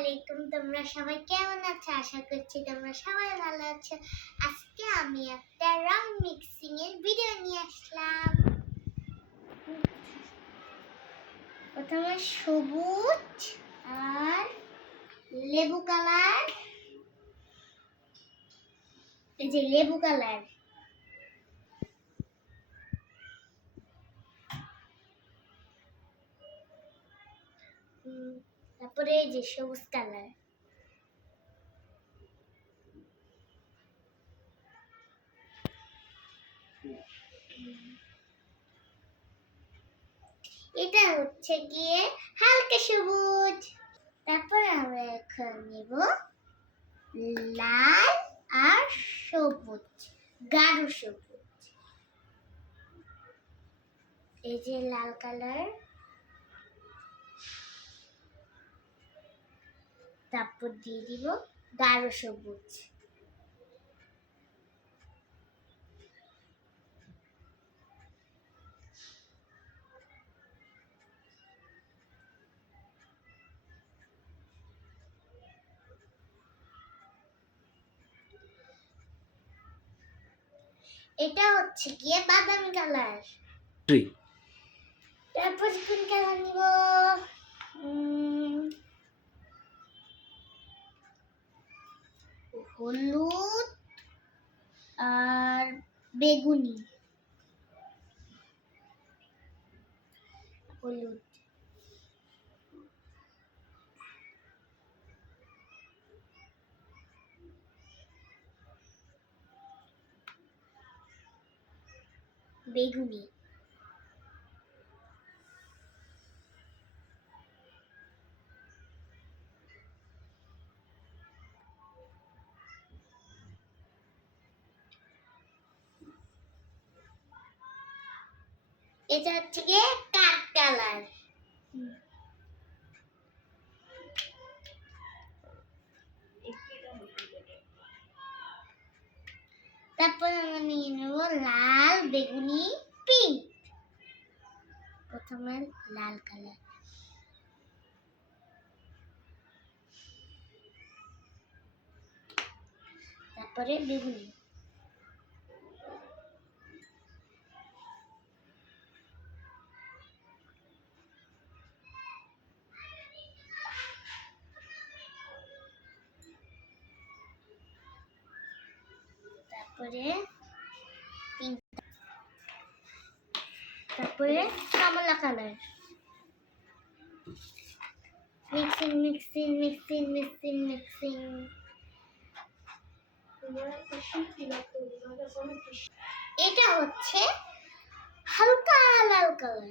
আলাইকুম, তোমরা সবাই কেমন আছো? আশা করছি তোমরা সবাই ভালো আছো। আজকে আমি একটা রং মিক্সিং এর ভিডিও নিয়ে আসলাম। প্রথমে সবুজ আর লেবু কালার, এই যে লেবু কালার, তারপরে এই যে সবুজ কালার, এটা হচ্ছে গিয়ে হালকা সবুজ। তারপরে আমরা এখন নিব লাল আর সবুজ, গাঢ় সবুজ। এই যে লাল কালার, তারপর দিয়ে দিব গাঢ় সবুজ। এটা হচ্ছে গিয়ে বাদামি কালার। তারপর কোন কালার নিব? হলুদ আর বেগুনি। হলুদ, বেগুনি। এটা হচ্ছে গিয়ে কাঠ কালার। তারপর আমরা নিয়ে নেব লাল, বেগুনি, পিঙ্ক। প্রথমে লাল কালার, তারপরে বেগুনি, তারপরে পিঙ্ক, তারপরে কমলা colour. Mixing mixing mixing mixing mixing. এটা হচ্ছে হালকা লাল কালার।